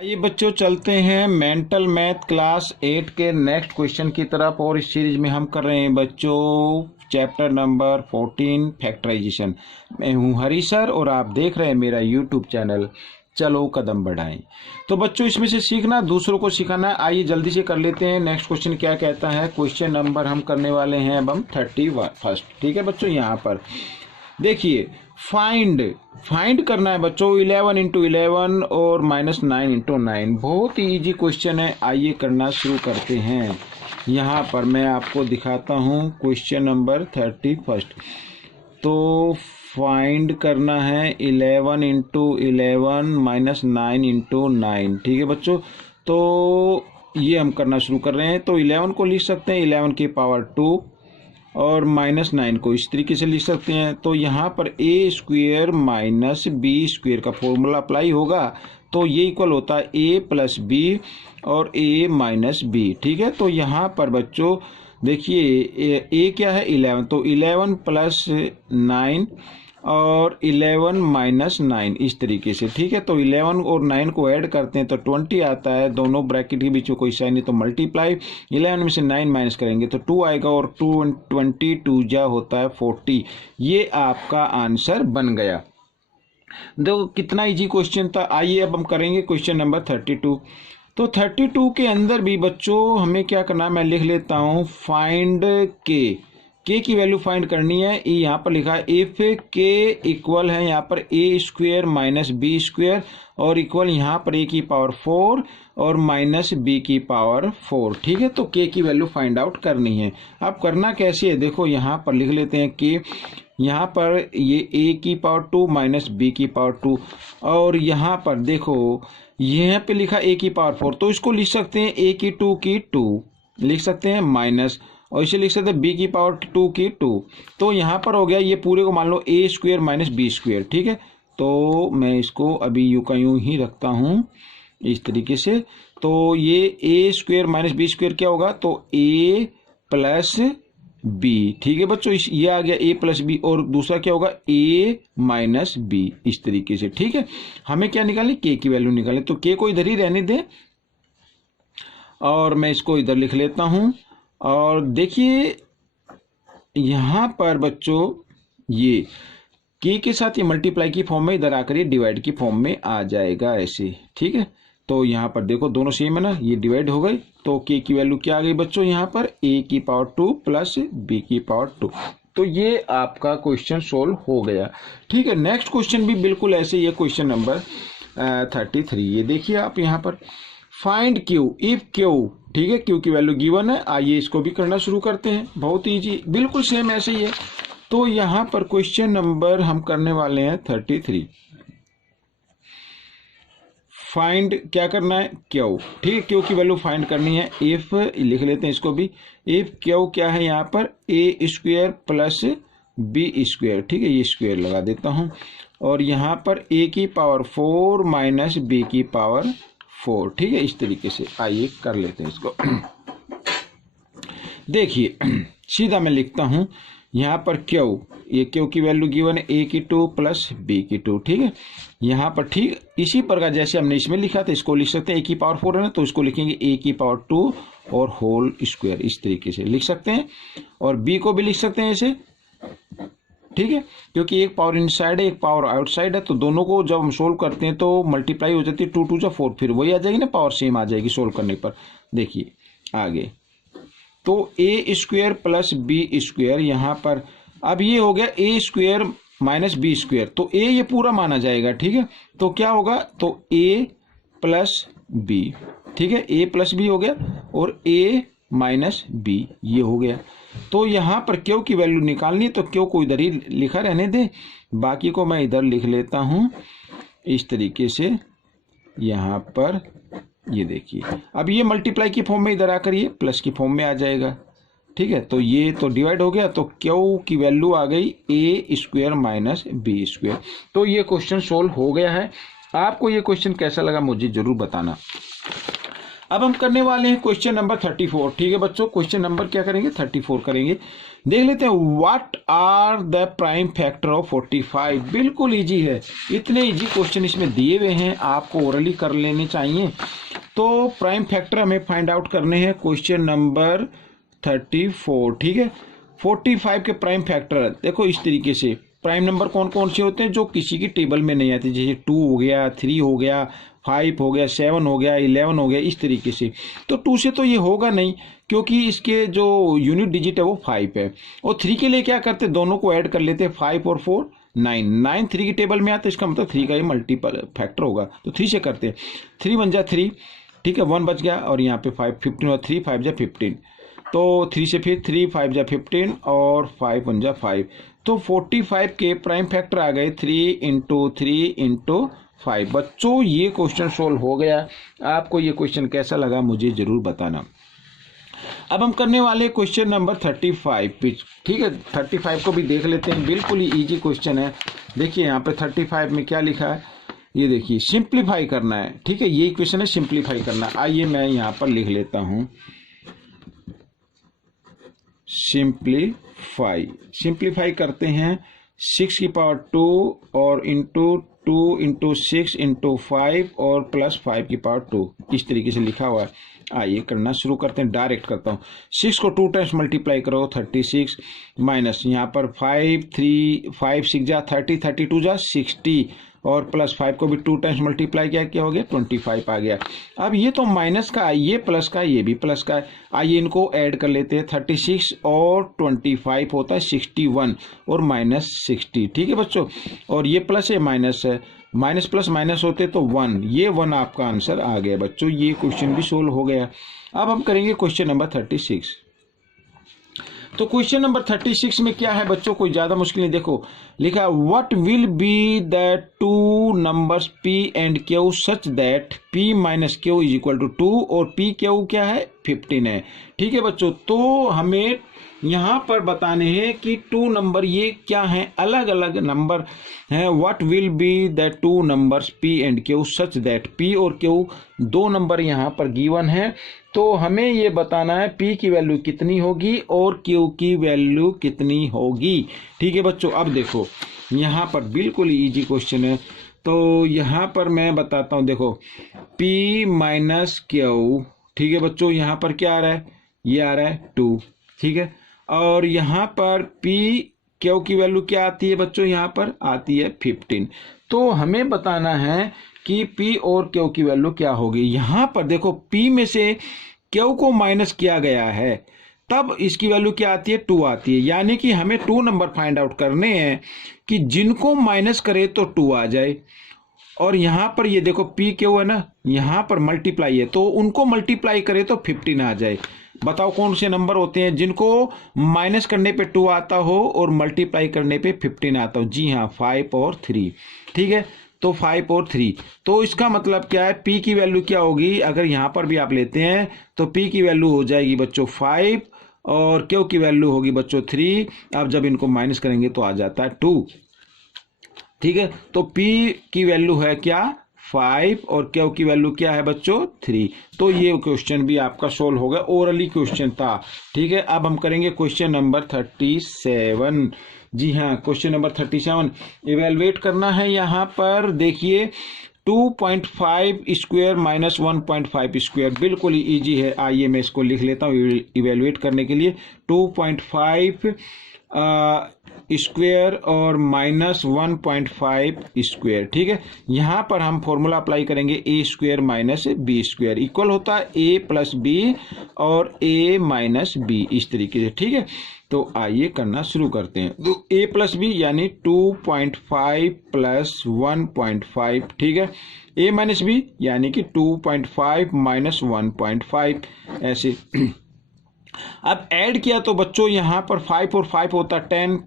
ये बच्चों चलते हैं मेंटल मैथ क्लास 8 के नेक्स्ट क्वेश्चन की तरफ। और इस सीरीज में हम कर रहे हैं बच्चों चैप्टर नंबर 14 फैक्टराइजेशन। मैं हूं हरी सर और आप देख रहे हैं मेरा यूट्यूब चैनल चलो कदम बढ़ाएं। तो बच्चों इसमें से सीखना दूसरों को सिखाना। आइए जल्दी से कर लेते हैं। नेक्स्ट क्वेश्चन क्या कहता है। क्वेश्चन नंबर हम करने वाले हैं अब हम 31। ठीक है बच्चों, यहाँ पर देखिए फाइंड करना है बच्चों 11 इंटू 11 और -9 इंटू 9। बहुत ही इजी क्वेश्चन है। आइए करना शुरू करते हैं। यहाँ पर मैं आपको दिखाता हूँ क्वेश्चन नंबर 31। तो फाइंड करना है 11 इंटू 11 -9 इंटू 9। ठीक है बच्चों, तो ये हम करना शुरू कर रहे हैं। तो 11 को लिख सकते हैं 11 की पावर 2 और -9 को इस तरीके से लिख सकते हैं। तो यहाँ पर a square minus B square का फॉर्मूला अप्लाई होगा। तो ये इक्वल होता है a प्लस बी और a माइनस बी। ठीक है, तो यहाँ पर बच्चों देखिए a क्या है 11, तो 11 प्लस 9 और 11 माइनस 9 इस तरीके से। ठीक है, तो 11 और 9 को ऐड करते हैं तो 20 आता है। दोनों ब्रैकेट के बीच में कोई साइन नहीं तो मल्टीप्लाई 11 में से 9 माइनस करेंगे तो 2 आएगा और 22 जा होता है 40। ये आपका आंसर बन गया। देखो कितना इजी क्वेश्चन था। आइए अब हम करेंगे क्वेश्चन नंबर 32। तो 32 के अंदर भी बच्चों हमें क्या करना है, मैं लिख लेता हूँ फाइंड के की वैल्यू फाइंड करनी है। यहाँ पर लिखा है इफ के इक्वल है यहाँ पर a square minus B square और इक्वल यहाँ पर a की पावर 4 और माइनस b की पावर 4। ठीक है, तो k की वैल्यू फाइंड आउट करनी है। अब करना कैसे है, देखो यहाँ पर लिख लेते हैं कि यहाँ पर ये a की पावर 2 माइनस b की पावर 2 और यहाँ पर देखो यहाँ पे लिखा a की पावर 4, तो इसको लिख सकते हैं a की 2 लिख सकते हैं माइनस और इसे लिख सकते हैं b की पावर 2 की 2। तो यहाँ पर हो गया ये पूरे को मान लो a square minus B square. ठीक है, तो मैं इसको अभी यूं का यूं ही रखता हूँ इस तरीके से। तो ये a square minus B square क्या होगा, तो a प्लस b। ठीक है बच्चों, ये आ गया a प्लस बी और दूसरा क्या होगा a माइनस बी इस तरीके से। ठीक है, हमें क्या निकालनी, k की वैल्यू निकालें। तो k को इधर ही रहने दें और मैं इसको इधर लिख लेता हूँ। और देखिए यहाँ पर बच्चों ये k के साथ ये मल्टीप्लाई की फॉर्म में इधर आकर ये डिवाइड की फॉर्म में आ जाएगा ऐसे। ठीक है, तो यहाँ पर देखो दोनों सेम है ना, ये डिवाइड हो गए। तो k की वैल्यू क्या आ गई बच्चों, यहाँ पर a की पावर 2 प्लस b की पावर 2। तो ये आपका क्वेश्चन सोल्व हो गया। ठीक है, नेक्स्ट क्वेश्चन भी बिल्कुल ऐसे ही है। Question number 33। ये देखिए आप यहाँ पर फाइंड क्यू इफ क्यू। ठीक है, क्यू की वैल्यू गिवन है। आइए इसको भी करना शुरू करते हैं। बहुत इजी, बिल्कुल सेम ऐसे ही है। तो यहाँ पर क्वेश्चन नंबर हम करने वाले हैं 33। फाइंड क्या करना है, क्यू। ठीक है, क्यू की वैल्यू फाइंड करनी है। इफ लिख लेते हैं इसको भी। इफ क्यू क्या है यहाँ पर a square plus B square. ठीक है, ये स्क्वेयर लगा देता हूँ और यहाँ पर a की पावर 4 माइनस बी की पावर 4। ठीक है, इस तरीके से आइए कर लेते हैं इसको। देखिए सीधा मैं लिखता हूं यहाँ पर क्यू, ये क्यू की वैल्यू गिवन है a की 2 प्लस b की 2। ठीक है, यहाँ पर ठीक इसी प्रकार जैसे हमने इसमें लिखा था इसको लिख सकते हैं। a की पावर 4 है ना, तो इसको लिखेंगे a की पावर 2 और होल स्क्वायर इस तरीके से लिख सकते हैं। और b को भी लिख सकते हैं ऐसे। ठीक है, क्योंकि एक पावर इनसाइड है एक पावर आउटसाइड है, तो दोनों को जब हम सोल्व करते हैं तो मल्टीप्लाई हो जाती है 2 2 4, फिर वही आ जाएगी ना, पावर सेम आ जाएगी सोल्व करने पर। देखिए आगे तो a square plus B square, यहाँ पर अब ये हो गया a square minus B square, तो a ये पूरा माना जाएगा। ठीक है, तो क्या होगा, तो a प्लस बी। ठीक है, a प्लस बी हो गया और a माइनस बी ये हो गया। तो यहाँ पर क्यू की वैल्यू निकालनी है, तो क्यू को इधर ही लिखा रहने दे, बाकी को मैं इधर लिख लेता हूँ इस तरीके से। यहाँ पर ये देखिए अब ये मल्टीप्लाई की फॉर्म में इधर आकर ये प्लस की फॉर्म में आ जाएगा। ठीक है, तो ये तो डिवाइड हो गया, तो क्यू की वैल्यू आ गई a square minus B square. तो ये क्वेश्चन सोल्व हो गया है। आपको ये क्वेश्चन कैसा लगा मुझे जरूर बताना। अब हम करने वाले हैं क्वेश्चन नंबर 34। ठीक है बच्चों, क्वेश्चन नंबर क्या करेंगे 34 करेंगे। देख लेते हैं, what are the prime factor of 45। बिल्कुल इजी है, इतने इजी क्वेश्चन इसमें दिए हुए हैं, आपको ओरली कर लेने चाहिए। तो प्राइम फैक्टर हमें फाइंड आउट करने हैं क्वेश्चन नंबर 34। ठीक है, 45 के प्राइम फैक्टर देखो इस तरीके से। प्राइम नंबर कौन कौन से होते हैं जो किसी की टेबल में नहीं आते, जैसे 2 हो गया, 3 हो गया, 5 हो गया, 7 हो गया, 11 हो गया, इस तरीके से। तो 2 से तो ये होगा नहीं, क्योंकि इसके जो यूनिट डिजिट है वो 5 है। और 3 के लिए क्या करते, दोनों को ऐड कर लेते हैं, 5 और 4 9। 9 3 की टेबल में आता है, इसका मतलब 3 का ये मल्टीपल फैक्टर होगा, तो 3 से करते हैं। 3 1 जा 3, ठीक है, 1 बच गया, और यहाँ पे 5 15 और 3 5 जा 15। तो 3 से फिर 3 5 जा 15 और 5 1 जा 5। तो 45 के प्राइम फैक्टर आ गए 3 इंटू 3 इंटू 5। बच्चों ये क्वेश्चन सोल्व हो गया। आपको ये क्वेश्चन कैसा लगा मुझे जरूर बताना। अब हम करने वाले क्वेश्चन नंबर 35। ठीक है, 35 को भी देख लेते हैं, बिल्कुल ही इजी क्वेश्चन है। देखिए यहाँ पे 35 में क्या लिखा है, ये देखिए, सिंप्लीफाई करना है। ठीक है, ये क्वेश्चन है, सिंप्लीफाई करना। आइए मैं यहाँ पर लिख लेता हूँ, सिंप्लीफाई करते हैं। 6 की पावर 2 और इंटू 2 इंटू 6 इंटू 5 और प्लस 5 की पावर 2, इस तरीके से लिखा हुआ है। आइए करना शुरू करते हैं, डायरेक्ट करता हूँ। 6 को 2 टाइम्स मल्टीप्लाई करो 36, माइनस यहाँ पर 5 6 जा 30, 32 जा 60, और प्लस 5 को भी 2 टाइम्स मल्टीप्लाई किया, क्या हो गया 25 आ गया। अब ये तो माइनस का, ये प्लस का, ये भी प्लस का है। आइए इनको ऐड कर लेते हैं। 36 और 25 होता है 61 और माइनस 60। ठीक है बच्चों, और ये प्लस है, माइनस है, माइनस प्लस माइनस होते तो 1, ये 1 आपका आंसर आ गया बच्चों। ये क्वेश्चन भी सोल्व हो गया। अब हम करेंगे क्वेश्चन नंबर 36। तो क्वेश्चन नंबर 36 में क्या है बच्चों, कोई ज्यादा मुश्किल नहीं। देखो लिखा, what will be the 2 numbers p and q such that p minus q is equal to 2 और p q क्या है 15 है। ठीक है बच्चों, तो हमें यहाँ पर बताने हैं कि 2 नंबर ये क्या हैं, अलग अलग नंबर हैं। What will be the 2 numbers p and q such that, p और q 2 नंबर यहाँ पर गिवन है। तो हमें ये बताना है p की वैल्यू कितनी होगी और q की वैल्यू कितनी होगी। ठीक है बच्चों, अब देखो यहाँ पर बिल्कुल इजी क्वेश्चन है। तो यहाँ पर मैं बताता हूँ, देखो p माइनस q। ठीक है बच्चों, यहाँ पर क्या आ रहा है, ये आ रहा है 2। ठीक है, और यहाँ पर p q की वैल्यू क्या आती है बच्चों, यहाँ पर आती है 15। तो हमें बताना है कि p और q की वैल्यू क्या होगी। यहाँ पर देखो p में से q को माइनस किया गया है, तब इसकी वैल्यू क्या आती है 2 आती है। यानी कि हमें 2 नंबर फाइंड आउट करने हैं कि जिनको माइनस करे तो 2 आ जाए। और यहाँ पर ये देखो p q है ना, यहाँ पर मल्टीप्लाई है, तो उनको मल्टीप्लाई करे तो 15 आ जाए। बताओ कौन से नंबर होते हैं जिनको माइनस करने पे 2 आता हो और मल्टीप्लाई करने पे 15 आता हो। जी हाँ, 5 और 3। ठीक है, तो 5 और 3। तो इसका मतलब क्या है, p की वैल्यू क्या होगी, अगर यहाँ पर भी आप लेते हैं तो p की वैल्यू हो जाएगी बच्चों 5 और q की वैल्यू होगी बच्चों 3। अब जब इनको माइनस करेंगे तो आ जाता है 2। ठीक है, तो p की वैल्यू है क्या 5 और q की वैल्यू क्या है बच्चों 3। तो ये क्वेश्चन भी आपका सोल्व हो गया, ओरली क्वेश्चन था। ठीक है, अब हम करेंगे क्वेश्चन नंबर 37। जी हाँ, क्वेश्चन नंबर 37 इवेलुएट करना है। यहाँ पर देखिए 2.5 स्क्वायर माइनस 1.5 स्क्वायर, बिल्कुल ही ईजी है। आइए मैं इसको लिख लेता हूँ इवेलुएट करने के लिए। 2.5 स्क्वायर और माइनस 1.5 स्क्वायर। ठीक है, यहाँ पर हम फॉर्मूला अप्लाई करेंगे, A square minus B square equal होता है ए प्लस बी और ए माइनस बी, इस तरीके से। ठीक है, तो आइए करना शुरू करते हैं। तो a प्लस बी यानी 2.5 प्लस 1.5। ठीक है, a माइनस बी यानी कि 2.5 माइनस 1.5, ऐसे। अब ऐड किया तो बच्चों यहाँ पर 5 और 5 होता 10,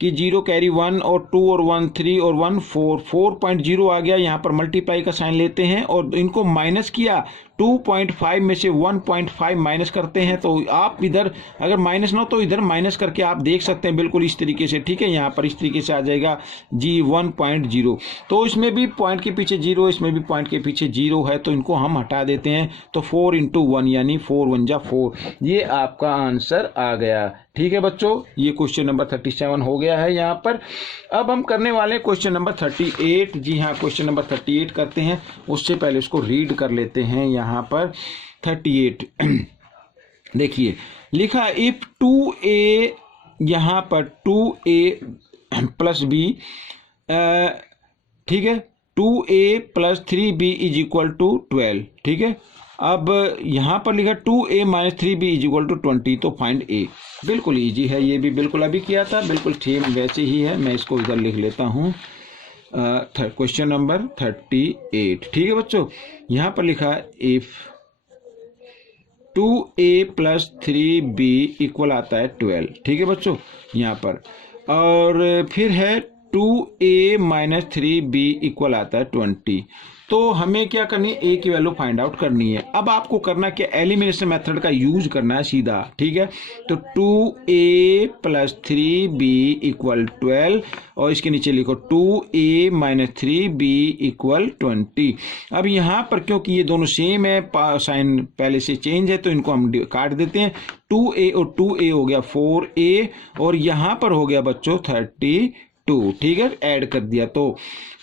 कि 0 कैरी 1 और 2 और 1 3 और 1 4, 4.0 आ गया। यहाँ पर मल्टीप्लाई का साइन लेते हैं और इनको माइनस किया, 2.5 में से 1.5 माइनस करते हैं। तो आप इधर अगर माइनस ना हो तो इधर माइनस करके आप देख सकते हैं बिल्कुल इस तरीके से, ठीक है। यहाँ पर इस तरीके से आ जाएगा जी 1.0। तो इसमें भी पॉइंट के पीछे 0, इसमें भी पॉइंट के पीछे 0 है, तो इनको हम हटा देते हैं। तो 4 × 1 यानी 4 × 1 = 4, ये आपका आंसर आ गया। ठीक है बच्चों, ये क्वेश्चन नंबर 37 हो गया है यहाँ पर। अब हम करने वाले हैं क्वेश्चन नंबर 38। जी हाँ, क्वेश्चन नंबर 38 करते हैं, उससे पहले उसको रीड कर लेते हैं। यहाँ पर 38 देखिए लिखा, इफ 2a, यहाँ पर 2a + b, ठीक है, 2a + 3b = 12, ठीक है। अब यहाँ पर लिखा 2a - 3b = 20, तो फाइंड a। बिल्कुल इजी है, ये भी बिल्कुल अभी किया था, बिल्कुल सेम वैसे ही है। मैं इसको इधर लिख लेता हूँ, क्वेश्चन नंबर 38, ठीक है बच्चों। यहाँ पर लिखा इफ 2a + 3b = आता है 12, ठीक है बच्चों यहाँ पर। और फिर है 2a - 3b = आता है 20। तो हमें क्या करनी है, a की वैल्यू फाइंड आउट करनी है। अब आपको करना क्या, एलिमिनेशन मेथड का यूज करना है सीधा, ठीक है। तो 2a + 3b = 12 और इसके नीचे लिखो 2a - 3b = 20। अब यहाँ पर क्योंकि ये दोनों सेम है, साइन पहले से चेंज है, तो इनको हम काट देते हैं। 2a और 2a हो गया 4a और यहाँ पर हो गया बच्चों 32, ठीक है, ऐड कर दिया।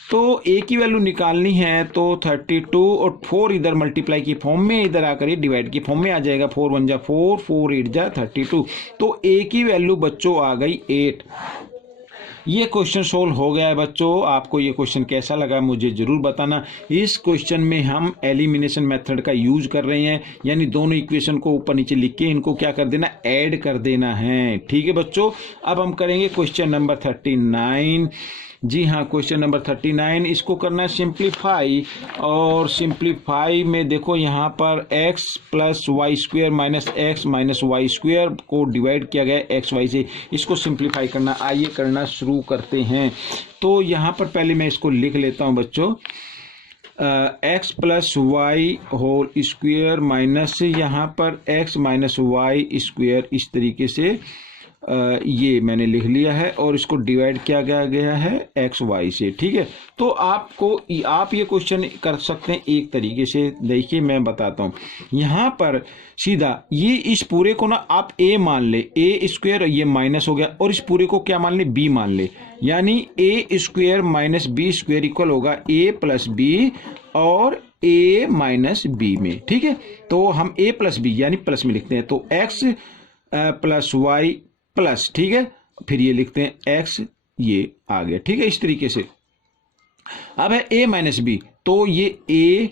तो a की वैल्यू निकालनी है, तो 32 और 4 इधर मल्टीप्लाई की फॉर्म में, इधर आकर ये डिवाइड की फॉर्म में आ जाएगा। 4 × 1 = 4, 4 × 8 = 32। तो a की वैल्यू बच्चों आ गई 8। ये क्वेश्चन सोल्व हो गया है बच्चों। आपको ये क्वेश्चन कैसा लगा मुझे जरूर बताना। इस क्वेश्चन में हम एलिमिनेशन मेथड का यूज कर रहे हैं, यानी दोनों इक्वेशन को ऊपर नीचे लिख के इनको क्या कर देना, ऐड कर देना है, ठीक है बच्चों। अब हम करेंगे क्वेश्चन नंबर 39। जी हाँ, क्वेश्चन नंबर 39, इसको करना है सिंप्लीफाई। और सिंप्लीफाई में देखो यहाँ पर x + y² - x - y² को डिवाइड किया गया x y से, इसको सिंप्लीफाई करना। आइए करना शुरू करते हैं। तो यहाँ पर पहले मैं इसको लिख लेता हूँ बच्चों, x + y² माइनस यहाँ पर x - y², इस तरीके से ये मैंने लिख लिया है और इसको डिवाइड किया गया है x y से, ठीक है। तो आप ये क्वेश्चन कर सकते हैं एक तरीके से। देखिए मैं बताता हूँ, यहाँ पर सीधा ये इस पूरे को ना आप a मान ले, a², ये माइनस हो गया, और इस पूरे को क्या मान ले, b मान ले, यानी a² - b² इक्वल होगा a + b और a - b में, ठीक है। तो हम a + b यानी प्लस में लिखते हैं, तो x + y प्लस, ठीक है, फिर ये लिखते हैं x, ये आ गया, ठीक है, इस तरीके से। अब है a - b, तो ये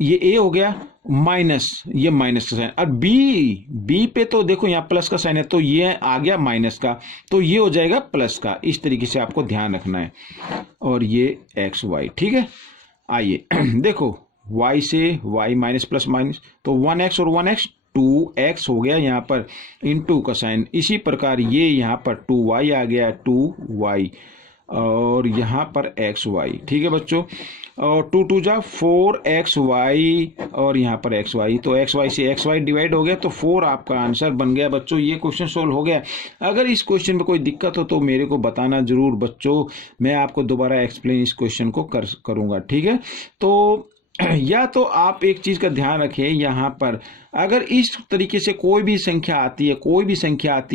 a हो गया, माइनस, ये माइनस का साइन, और b पे तो देखो यहाँ प्लस का साइन है, तो ये आ गया माइनस का, तो ये हो जाएगा प्लस का। इस तरीके से आपको ध्यान रखना है। और ये x y, ठीक है। आइए देखो, y से y माइनस प्लस माइनस, तो 1x और 1x 2x हो गया यहाँ पर, इनटू का साइन। इसी प्रकार ये यहाँ पर 2y आ गया, 2y, और यहाँ पर xy, ठीक है बच्चों। और 2 × 2 = 4xy और यहाँ पर xy, तो xy से xy डिवाइड हो गया, तो 4 आपका आंसर बन गया बच्चों। ये क्वेश्चन सोल्व हो गया। अगर इस क्वेश्चन में कोई दिक्कत हो तो मेरे को बताना जरूर बच्चों, मैं आपको दोबारा एक्सप्लेन इस क्वेश्चन को करूँगा, ठीक है। तो या तो आप एक चीज का ध्यान रखें, यहाँ पर अगर इस तरीके से कोई भी संख्या आती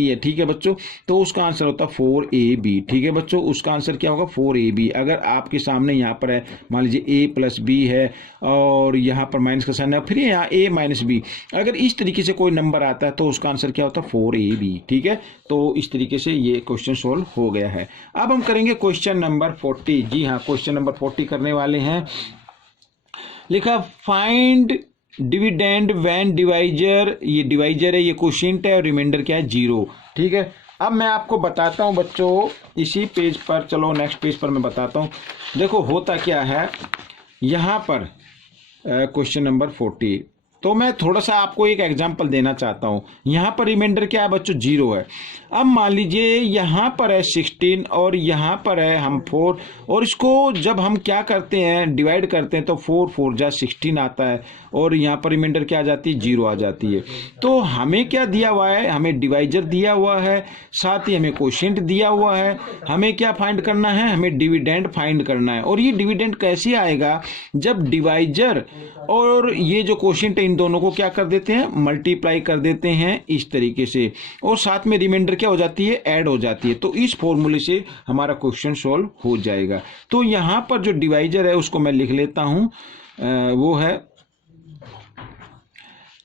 है, ठीक है बच्चों, तो उसका आंसर होता है 4ab, ठीक है बच्चों। उसका आंसर क्या होगा, 4ab। अगर आपके सामने यहाँ पर है, मान लीजिए a + b है और यहाँ पर माइनस का साइन है, फिर यहाँ a - b, अगर इस तरीके से कोई नंबर आता है तो उसका आंसर क्या होता है, 4ab, ठीक है। तो इस तरीके से ये क्वेश्चन सोल्व हो गया है। अब हम करेंगे क्वेश्चन नंबर 40। जी हाँ, क्वेश्चन नंबर 40 करने वाले हैं। लिखा फाइंड डिविडेंड व्हेन डिवाइजर, ये डिवाइजर है, ये क्वोशिएंट है, और रिमाइंडर क्या है, 0, ठीक है। अब मैं आपको बताता हूं बच्चों, इसी पेज पर, चलो नेक्स्ट पेज पर मैं बताता हूं। देखो होता क्या है यहाँ पर, क्वेश्चन नंबर 40, तो मैं थोड़ा सा आपको एक एग्जांपल देना चाहता हूँ। यहाँ पर रिमाइंडर क्या है बच्चों, 0 है। अब मान लीजिए यहाँ पर है 16 और यहाँ पर है हम 4, और इसको जब हम क्या करते हैं, डिवाइड करते हैं, तो 4 4 जा 16 आता है और यहाँ पर रिमाइंडर क्या आ जाती है, 0 आ जाती है। तो हमें क्या दिया हुआ है, हमें डिवाइजर दिया हुआ है, साथ ही हमें कोशेंट दिया हुआ है। हमें क्या फाइंड करना है, हमें डिविडेंड फाइंड करना है। और ये डिविडेंड कैसे आएगा, जब डिवाइजर और ये जो कोशेंट है इन दोनों को क्या कर देते हैं, मल्टीप्लाई कर देते हैं इस तरीके से, और साथ में रिमाइंडर क्या हो जाती है, ऐड हो जाती है। तो इस फॉर्मूले से हमारा क्वेश्चन सॉल्व हो जाएगा। तो यहां पर जो डिवाइजर है उसको मैं लिख लेता हूं, वो है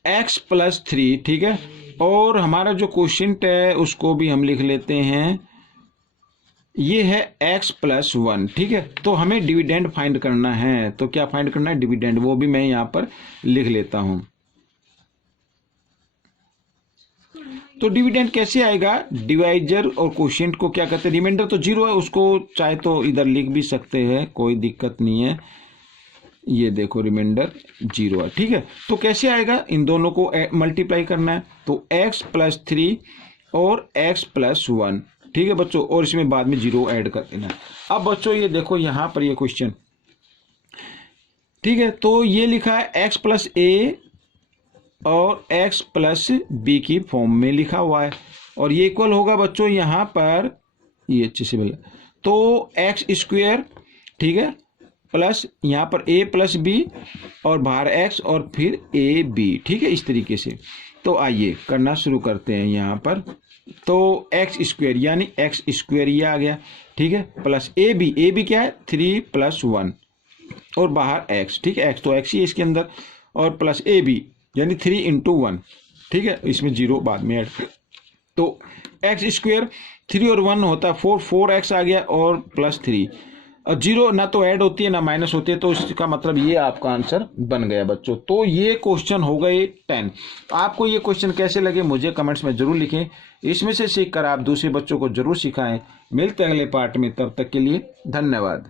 x + 3, ठीक है। और हमारा जो कोशेंट है उसको भी हम लिख लेते हैं, ये है x + 1, ठीक है। तो हमें डिविडेंड फाइंड करना है, तो क्या फाइंड करना है, डिविडेंड, वो भी मैं यहां पर लिख लेता हूं। तो डिविडेंड कैसे आएगा, डिवाइजर और कोशेंट को क्या कहते हैं, रिमाइंडर तो 0 है, उसको चाहे तो इधर लिख भी सकते हैं, कोई दिक्कत नहीं है। ये देखो रिमाइंडर 0 है, ठीक है। तो कैसे आएगा, इन दोनों को मल्टीप्लाई करना है, तो x + 3 और x + 1, ठीक है बच्चों, और इसमें बाद में 0 ऐड कर देना। अब बच्चों ये देखो यहाँ पर ये क्वेश्चन, ठीक है, तो ये लिखा है x + a और x + b की फॉर्म में लिखा हुआ है, और ये इक्वल होगा बच्चों यहाँ पर, ये अच्छे से भैया, तो x², ठीक है, प्लस यहाँ पर a + b और बाहर x और फिर a b, ठीक है, इस तरीके से। तो आइए करना शुरू करते हैं यहाँ पर। तो x² यानी x² ये आ गया, ठीक है, प्लस a b क्या है, 3 + 1 और बाहर x, ठीक है, x तो x ही है इसके अंदर, और प्लस a b यानी 3 × 1, ठीक है, इसमें 0 बाद में ऐड। तो x², 3 और 1 होता है 4, 4x आ गया और प्लस 3, और 0 ना तो ऐड होती है ना माइनस होती है, तो इसका मतलब ये आपका आंसर बन गया बच्चों। तो ये क्वेश्चन हो गए 10। आपको ये क्वेश्चन कैसे लगे मुझे कमेंट्स में जरूर लिखें, इसमें से सीखकर आप दूसरे बच्चों को जरूर सिखाएं। मिलते हैं अगले पार्ट में, तब तक के लिए धन्यवाद।